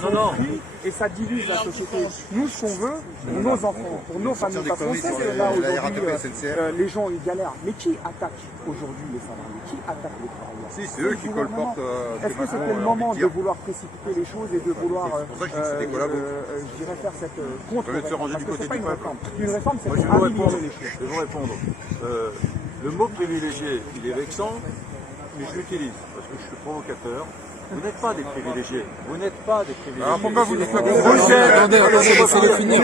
sont pris et ça divise la société. Nous, ce qu'on veut, pour nos enfants, pour nos familles, parce qu'on sait que là, aujourd'hui, les gens, ils galèrent. Mais qui attaque aujourd'hui les salariés? Qui attaque les travailleurs? Si, c'est eux qui colportent. Est-ce que c'était le moment de vouloir précipiter les choses et de vouloir, je dirais, faire cette contre-réforme? Parce que c'est pas une réforme. Une réforme, c'est pour améliorer les choses. Je vais vous répondre. Le mot privilégié, il est vexant, mais je l'utilise parce que je suis provocateur. Vous n'êtes pas des privilégiés. Vous n'êtes pas des privilégiés. Alors pourquoi vous dites pas que Attendez, laissez-le finir.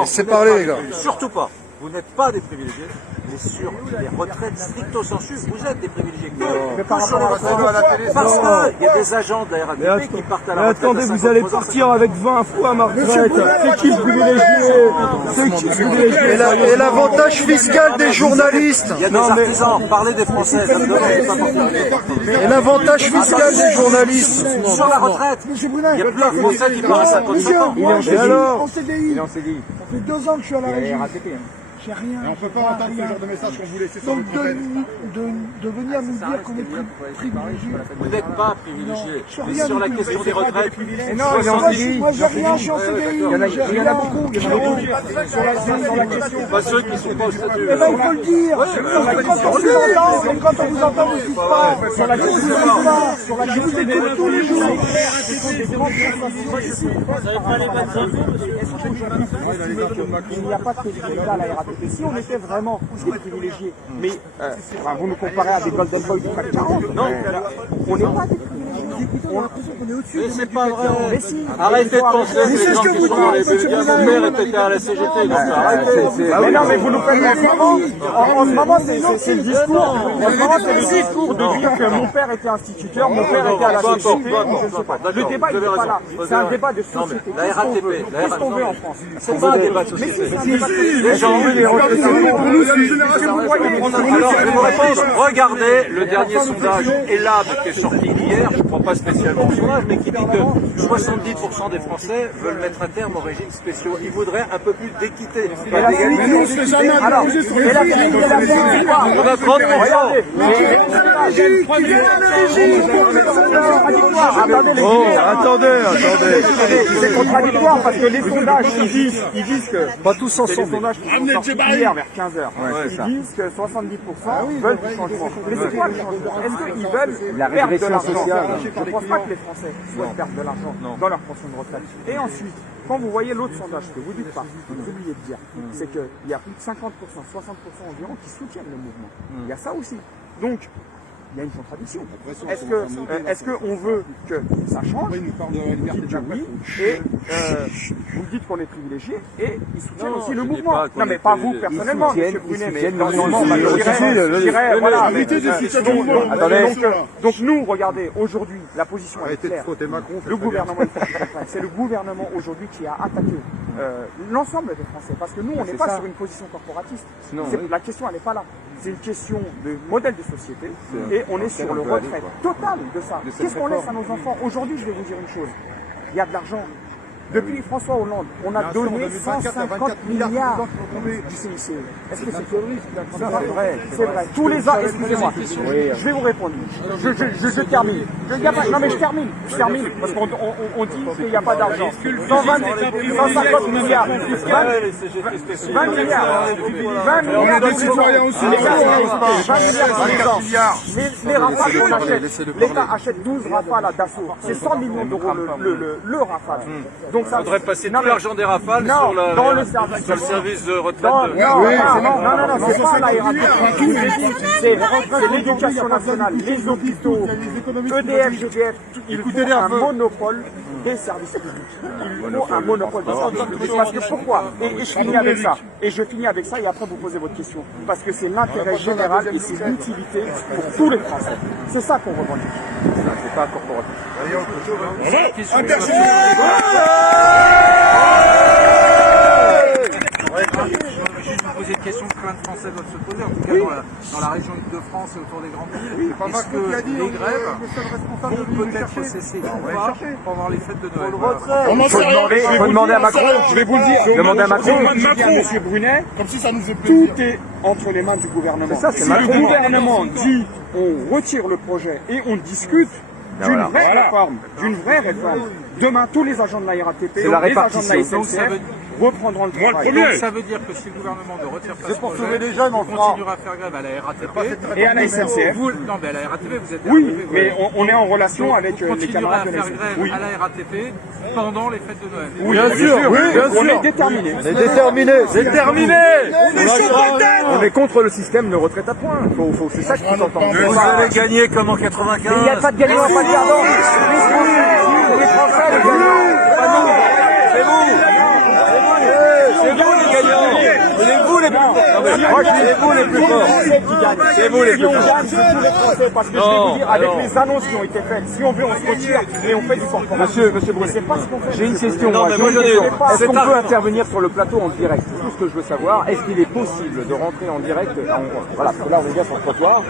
Laissez parler, les gars. Surtout pas. Vous n'êtes pas des privilégiés, mais sur les retraites stricto sensu, vous êtes des privilégiés. Mais par rapport à la télé, parce qu'il y a des agents de la RATP qui partent à la retraite. Attendez, vous allez partir avec 20 fois ma retraite. C'est qui le privilégié? C'est qui le privilégié? Et l'avantage fiscal des journalistes. Il y a des artisans, parlez des Français. Et l'avantage fiscal des journalistes. Sur la retraite, il y a plein de Français qui partent à 55 ans. Et alors? en CDI. Il est en CDI. Ça fait 2 ans que je suis à la Il régie. est RATP. J'ai rien. on ne peut pas entendre ce genre de message qu'on vous laisse sur Donc votre antenne. de venir nous dire qu'on est privilégié. Vous n'êtes pas privilégiés. Je suis Mais rien sur la du tout. question des retraites, Et non, il est en CDI. Moi j'ai rien, je suis en CDI. Il y en a beaucoup. Il y en a beaucoup. Sur la question. pas ceux qui ne sont pas au statut. Eh ben il faut le dire. Quand on vous entend, vous dites pas. Sur la question, vous dites pas. Sur la question, vous écoutez tous les jours. Il n'y a pas de privilégié à la RATP. Si on était vraiment des privilégiés, mais vous nous comparez à des Golden Boys du CAC 40, non, on n'est pas des privilégiés. On a l'impression qu'on est au-dessus. Mais c'est pas vrai. Mais si. Arrêtez de penser que les gens qui sont dans les médias, mon père était à la CGT, donc arrêtez. Mais non, mais vous nous faites en ce moment, c'est le discours. En ce moment, c'est le discours de dire que mon père était instituteur, mon père était à la CGT, je ne sais pas. Le débat, il n'est pas là. C'est un débat de société. La RATP, Qu'est-ce qu'on veut en France? c'est pas un débat de société. Les gens, Alors, je vais vous répondre. Regardez le dernier sondage ELAB qui est sorti hier, je ne crois pas spécialement au sondage, mais qui dit que 70% des Français veulent mettre un terme aux régimes spéciaux. Ils voudraient un peu plus d'équité. mais nous, on se fait jamais interroger sur les On a 30%. Oh, attendez. C'est contradictoire parce que les sondages, ils disent que... Pas tous C'est les ensemble. sondages qui sont sortis hier vers 15h. Ils disent que 70% veulent du changement. Mais c'est quoi le changement? Est-ce qu'ils veulent La perdre de régression l'argent? sociale. Je ne pense pas que les Français souhaitent perdre de l'argent dans leur pension de retraite. Et ensuite, quand vous voyez l'autre sondage que vous dites pas, vous oubliez de dire, c'est qu'il y a plus de 50%, 60% environ qui soutiennent le mouvement. Il y a ça aussi. Donc, il y a une contradiction. Est-ce qu'on veut que ça change? Vous dites que oui, et vous dites qu'on est privilégié, et ils soutiennent aussi le mouvement. Non, mais pas vous personnellement, M. Brunet, mais dans le mouvement, je dirais, voilà. Donc nous, regardez, aujourd'hui, la position est claire. Le gouvernement, c'est le gouvernement aujourd'hui qui a attaqué l'ensemble des Français, parce que nous, on n'est pas sur une position corporatiste. La question, elle n'est pas là. C'est une question de modèle de société, et on est sur le retrait total de ça. Qu'est-ce qu'on laisse à nos enfants? Aujourd'hui, je vais vous dire une chose. Il y a de l'argent. Depuis François Hollande, on a donné 150 milliards du CICE. Est-ce que c'est vrai? C'est vrai. Tous les ans, excusez-moi, je vais vous répondre. Je termine. Non mais je termine, parce qu'on dit qu'il n'y a pas d'argent. 150 milliards, 20 milliards, 20 milliards de citoyens aussi. 20 milliards. Les Rafales qu'on achète, l'État achète 12 Rafales à Dassault. C'est 100 millions d'euros le Rafale. Donc ça faudrait passer tout l'argent des Rafales dans le service de retraite. Non, c'est pas la RATP. C'est l'éducation nationale, les hôpitaux, EDF, GDF, il faut un monopole des services publics. Il faut un monopole des services publics. Parce que pourquoi? Et je finis avec ça. Et après vous posez votre question. Parce que c'est l'intérêt général et c'est l'utilité pour tous les Français. C'est ça qu'on revendique. C'est pas corporatif. Je vais juste vous poser une question que plein de Français doivent se poser, en tout cas dans la région Île-de-France et autour des grandes villes. Est-ce que les grèves vont peut-être cesser ou pas pendant les fêtes de Noël? Il faut demander à Macron, je vais vous le dire. Demandez à Macron, je dis à M. Brunet, tout est entre les mains du gouvernement. Si le gouvernement dit on retire le projet et on discute, d'une vraie réforme. Demain, tous les agents de la RATP, les agents de la SNCF reprendront le travail. Donc ça veut dire que si le gouvernement ne retire pas ce projet, les jeunes, on continuera à faire grève à la RATP et à la SNCF. Non, mais à la RATP, vous êtes Oui, mais on est en relation avec les camarades de la SNCF. grève à la RATP pendant les fêtes de Noël. Oui, bien sûr, on est déterminés. On est déterminés. C'est terminé. On est contre le système de retraite à points. C'est ça qu'il faut entendre. Vous allez gagner comme en 95. Il n'y a pas de gagnant, pas de perdant. Les Français, les gagnants. Pas nous. C'est vous. C'est vous les gagnants. C'est vous les plus forts. Moi, c'est vous les plus forts. C'est vous les plus forts. C'est tous les Français, parce que je vais vous dire, avec les annonces qui ont été faites, si on veut, on se retire et on fait du corporatif. Monsieur Brunet, c'est pas ce qu'on fait. j'ai une question. Non, mais moi, J'ai une j'en ai- question. Est-ce c'est qu'on un- peut intervenir sur le plateau en direct? C'est tout ce que je veux savoir. Est-ce qu'il est possible de rentrer en direct voilà, parce que là, on est bien sur le trottoir.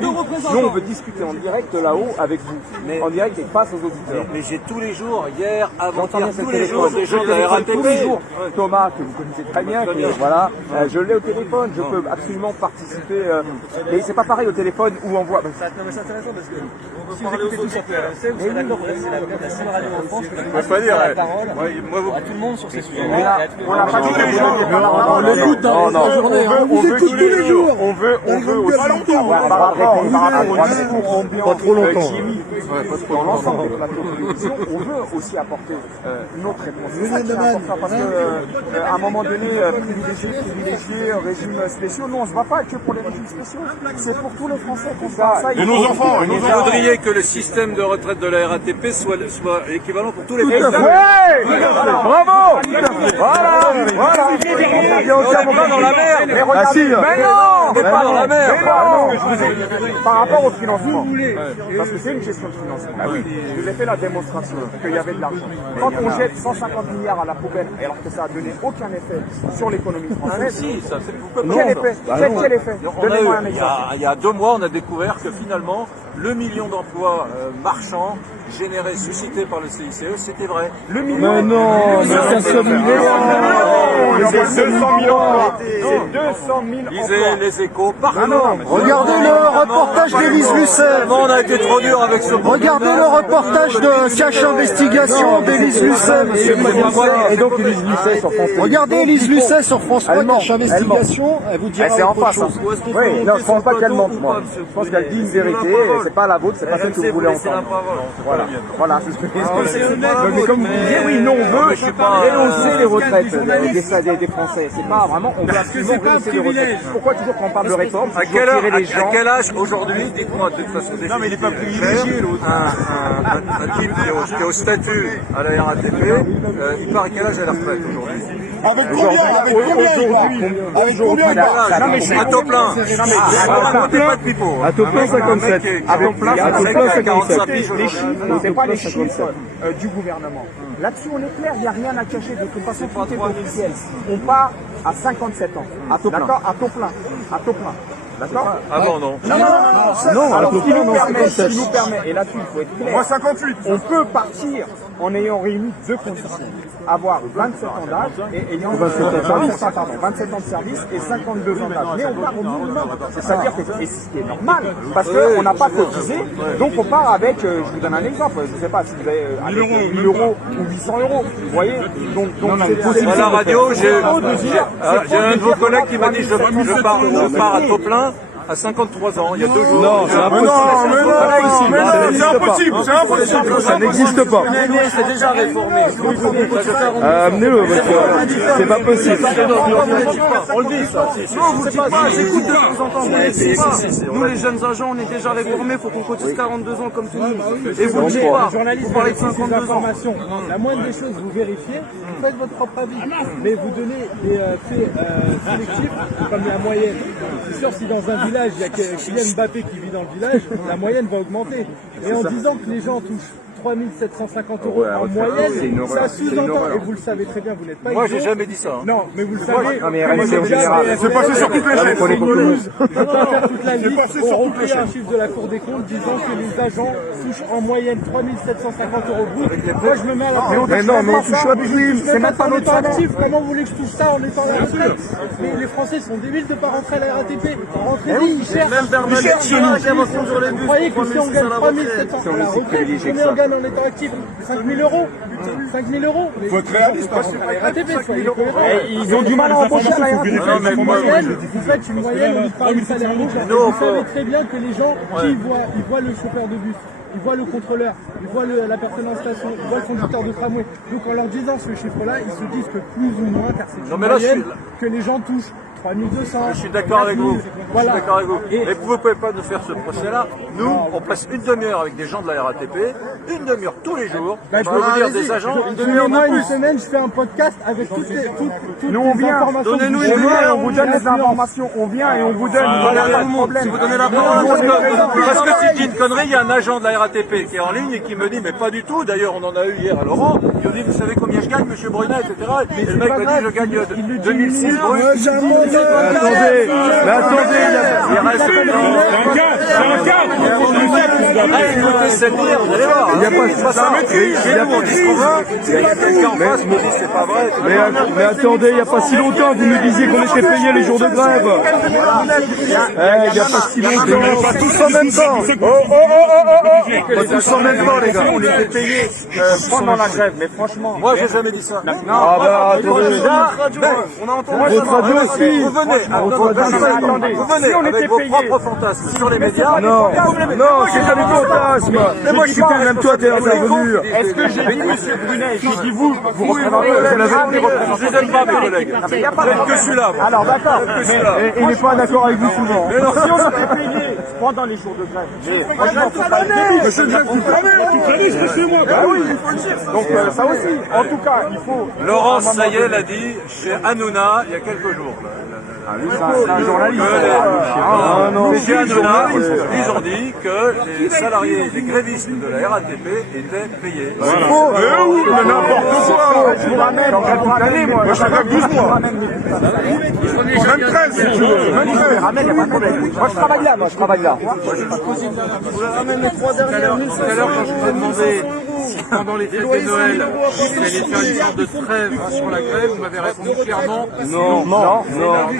Nous, on veut discuter en direct là-haut avec vous. En direct et face aux auditeurs. Mais j'ai tous les jours, hier, J'entends avant-hier, bien ce tous les jours, téléphone. des gens de la RATP. Tous les jours. Thomas, que vous connaissez très bien, voilà, je l'ai au téléphone, je peux absolument participer. Mais c'est pas pareil au téléphone où on voit. Non mais c'est intéressant parce que si vous écoutez tous sur TRMC, vous serez d'accord que c'est la seule radio en France qui donne la parole à tout le monde sur ces sujets. On n'a pas dit que les gens On l'écoute dans la journée. on veut tous les jours. On veut aussi par rapport au discours Pas trop longtemps. dans l'ensemble des plateaux de télévision, on veut aussi apporter notre réponse. C'est ça qui est important parce qu'à un moment donné, privilégier régimes spéciaux, nous on se bat pas que pour les régimes spéciaux. C'est pour tous les Français qu'on fait ça. Et nos enfants, Vous voudriez que le système de retraite de la RATP soit équivalent pour tous les Français. Bravo! Voilà! On n'est pas dans la merde. Mais regardez, Mais non! On n'est pas dans la merde. par rapport au financement, parce que c'est une question de financement. Je vous ai fait la démonstration qu'il y avait de l'argent. Quand on jette 150 milliards à la poubelle, alors que ça n'a donné aucun effet sur l'économie française, Si, ça, vous pouvez quel effet? Quel effet? On a Donnez-moi eu, un exemple. il y a 2 mois, on a découvert que finalement, le million d'emplois marchands générés, suscités par le CICE, c'était vrai. Le million. Mais non, mais ça se C'est 200 000 emplois. C'est 200 000 Lisez emplois. les échos partout. Regardez le reportage d'Élise Lucet. On a été trop dur avec ce Regardez le reportage de Cache Investigation d'Élise Lucet, monsieur le président. Et donc, Élise Lucet sur France Télévisions. Regardez Élise Lucet sur France 3, Elle Cache Investigation, elle vous dira C'est en autre face. chose. Oui, non, je pense pas qu'elle mente, moi. Je pense qu'elle dit une vérité, c'est pas la vôtre, c'est pas celle que vous voulez entendre. Voilà, c'est ce que je Mais comme vous disiez, oui, nous on veut rehausser les retraites des Français. C'est pas vraiment, on veut absolument rehausser les retraites. Pourquoi toujours quand on parle de réforme, À quel âge aujourd'hui, dites-moi de toute façon définitive. Non mais il n'est pas privilégié l'autre. Un type qui est au statut à la RATP, il part à quel âge à la retraite aujourd'hui? Avec combien Non mais à taux plein. Pas de pipeau. à taux plein 57. À taux plein, À taux plein 57. Les chiffres, c'est pas les chiffres du gouvernement. Là-dessus, on est clair, il n'y a rien à cacher. De toute façon, tout est officiel. On part à 57 ans. D'accord? À taux plein. À taux plein. D'accord? Ah bon, non. Non, alors ce qui nous permet, et là-dessus, il faut être clair. Moi 58. On peut partir en ayant réuni deux conditions. Avoir 27 ans d'âge et ayant 27 ans de service et 52 ans d'âge. Mais on part au minimum. C'est-à-dire que c'est ce qui est normal. Parce qu'on n'a pas cotisé. Donc on part avec, je vous donne un exemple, je ne sais pas si vous avez 1000 euros ou 800 euros. Vous voyez? Donc À la radio, j'ai un de vos collègues qui m'a dit je pars à taux plein à 53 ans, il y a 2 jours. Non, c'est impossible. C'est impossible. Ça n'existe pas. C'est déjà réformé. Amenez-le, parce que c'est pas possible. On le dit ça. Non, vous le dites pas, j'écoute de temps en temps. Vous le dites pas. Nous les jeunes agents, on est déjà réformés, il faut qu'on cotise 42 ans comme tout le monde. Et vous le dites pas. Vous parlez de 52 ans. La moindre des choses, vous vérifiez, vous faites votre propre avis. Mais vous donnez des faits sélectifs comme la moyenne. C'est sûr, si dans un village, il y a Kylian Mbappé qui vit dans le village, la moyenne va augmenter. Et en disant que les gens touchent 3750 € en moyenne, ça sous-entend, et vous le savez très bien, vous n'êtes pas Moi, idiot. j'ai jamais dit ça. Hein. Non, mais vous le savez. Non, mais RMC en général. C'est passé sur toutes les chaînes. Je ne vais pas faire toute la liste. On repris un chiffre de la Cour des comptes disant que les agents touchent en moyenne 3750 € brut. Moi, je me mets à la place. Mais non, mais on touche la prime. C'est même pas notre actif. Comment vous voulez que je touche ça en étant à la retraite? Mais les Français sont débiles de ne pas rentrer à la RATP. Rentrez-y, ils cherchent. Vous croyez que si on gagne 3700 à la retraite, combien on gagne en étant actif? 5000 €? 5000 €? Faut être réaliste. À la RATP, soyez cohérents. Ils ont du mal à embaucher à la RATP. Vous faites une moyenne, on parle du salaire rouge. Vous savez très bien que les gens, ils voient le chauffeur de bus, ils voient le contrôleur, ils voient la personne en station, ils voient le conducteur de tramway. Donc en leur disant ce chiffre-là, ils se disent que plus ou moins, car c'est une moyenne, que les gens touchent 3200. Je suis d'accord avec vous. Voilà. Je suis d'accord avec vous. Mais vous ne pouvez pas nous faire ce procès-là. Nous, on passe une demi-heure avec des gens de la RATP, une demi-heure tous les jours. Je peux vous dire des agents. Donnez-moi une semaine, je fais un podcast avec toutes les informations. Donnez-nous une demi-heure, on vous donne les informations, on vient et on vous donne. Voilà, pas de problème. Vous donnez la parole parce que si je dis une connerie, il y a un agent de la RATP qui est en ligne et qui me dit, mais pas du tout. D'ailleurs, on en a eu hier à Laurent. Il me dit, vous savez combien je gagne, monsieur Brunet, etc. Et le mec me dit, je gagne 2006 brut. Mais attendez, Il reste écoutez cette bière, vous allez voir. il n'y a pas ça. On dit ce qu'on veut. Il y a quelqu'un en face qui me dit c'est pas vrai. Mais attendez, il n'y a pas si longtemps, vous nous disiez qu'on était payés les jours de grève. Il n'y a pas si longtemps. Pas tous en même temps. Pas tous en même temps, les gars. On était payés pendant la grève, mais franchement. Moi, j'ai jamais dit ça. Ah bah attendez. On a entendu Votre radio aussi. Vous venez, vous venez avec vos propres fantasmes sur les médias. Non, c'est pas des fantasmes. Même toi, t'es intervenu. Est-ce que j'ai dit, monsieur Brunet, j'ai dit vous représentez Je ne donne pas mes collègues. Que celui-là. Alors d'accord, Et il n'est pas d'accord avec vous souvent. si on était payé pendant les jours de grève, franchement, faut pas donc ça aussi, en tout cas, il faut... Laurence Sayel l'a dit chez Hanouna il y a quelques jours. C'est un journaliste. Chez Hanouna, ils ont dit que les salariés, les grévistes de la RATP étaient payés. Mais n'importe quoi. Je vous ramène, Moi, je travaille 12 mois. Même 13, si tu veux. Même 13. ramène, il n'y a pas de problème. Moi je travaille là, Tout à l'heure, quand je vous ai demandé si pendant les fêtes de Noël, vous allez faire une sorte de trêve sur la grève, vous m'avez répondu clairement non.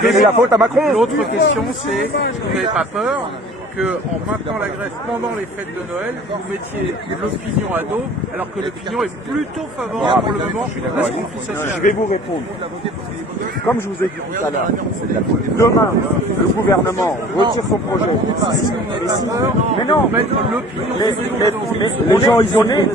C'est la faute à Macron. L'autre question, c'est, vous n'avez pas peur qu'en maintenant la grève pendant les fêtes de Noël, vous mettiez l'opinion à dos, alors que l'opinion est plutôt favorable pour le moment à ce conflit social. Je vais vous répondre. Comme je vous ai dit tout à l'heure, demain, le gouvernement retire son projet. Mais non, les gens,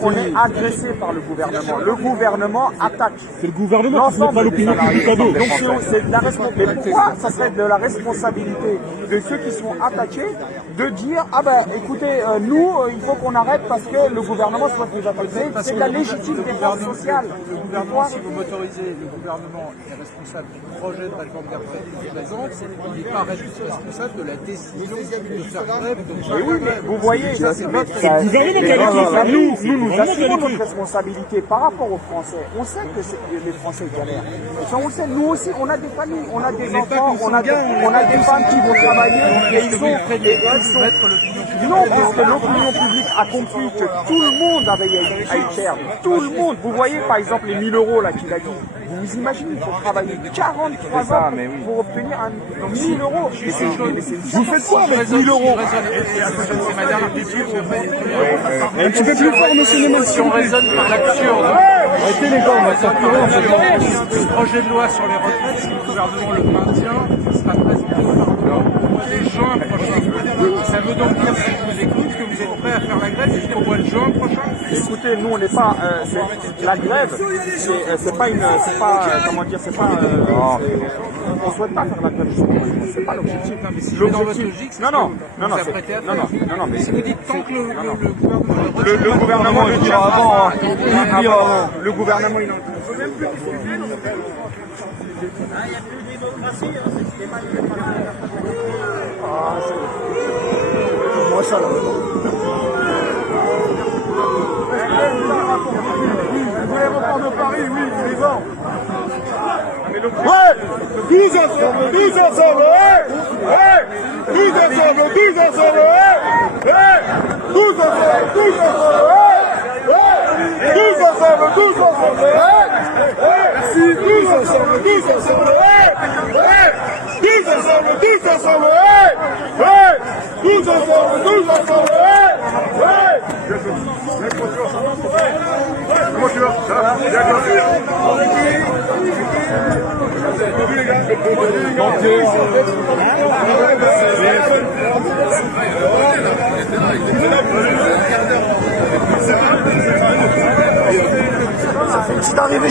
on est agressé par le gouvernement. Le gouvernement attaque. C'est le gouvernement qui met pas l'opinion publique à dos. Donc c'est de la responsabilité. Mais pourquoi ça serait de la responsabilité de ceux qui sont attaqués de dire ah ben écoutez nous il faut qu'on arrête parce que le gouvernement soit nous attaquer. C'est de la légitime défense sociale. Le gouvernement, si vous m'autorisez, le gouvernement est responsable du projet de réforme des retraites qu'il présente, il n'est pas responsable de la décision de faire grève. Oui, mais vous voyez, ça c'est notre nous assumons notre responsabilité par rapport aux Français. On sait que les Français galèrent. Ça, on le sait, nous aussi, on a des familles, on a des enfants, on a des femmes qui vont travailler et ils sont... Non, parce que l'opinion publique a compris que tout le monde avait à y perdre. Tout le monde. Vous voyez par exemple les 1000 € là qu'il a dit. Vous vous imaginez, il faut travailler 43 ans pour obtenir 1000 €. Vous faites quoi avec 1000 €? C'est ma dernière question. Un petit peu plus fort, monsieur Si on raisonne par l'absurde, Arrêtez les gars, on va s'appuyer. le projet de loi sur les retraites, si le gouvernement le maintient, sera présenté au Parlement dès juin prochain. Ça veut donc dire, si je vous écoute, que vous êtes prêt à faire la grève jusqu'au mois de juin prochain? Écoutez, nous on n'est pas... la grève, c'est pas une... C'est pas... comment dire, c'est pas... on souhaite pas faire la grève jusqu'au mois de juin. C'est pas l'objectif. Dans votre logique, c'est non, vous apprêtez à faire. Non, mais Si vous dites tant que le gouvernement le dira avant. Le gouvernement, il en... Moi ça là. L'aéroport de Paris, oui, c'est bon. Ouais, tous ensemble, ouais, ouais, tous ensemble, ouais, tous ensemble, ouais, tous ensemble, ouais, tous ensemble, ouais, merci, tous ensemble, ouais, tous ensemble, ouais, tous ensemble, ouais, tous ensemble, ouais. Comment tu vas? Ça va? Ça fait une petite arrivée,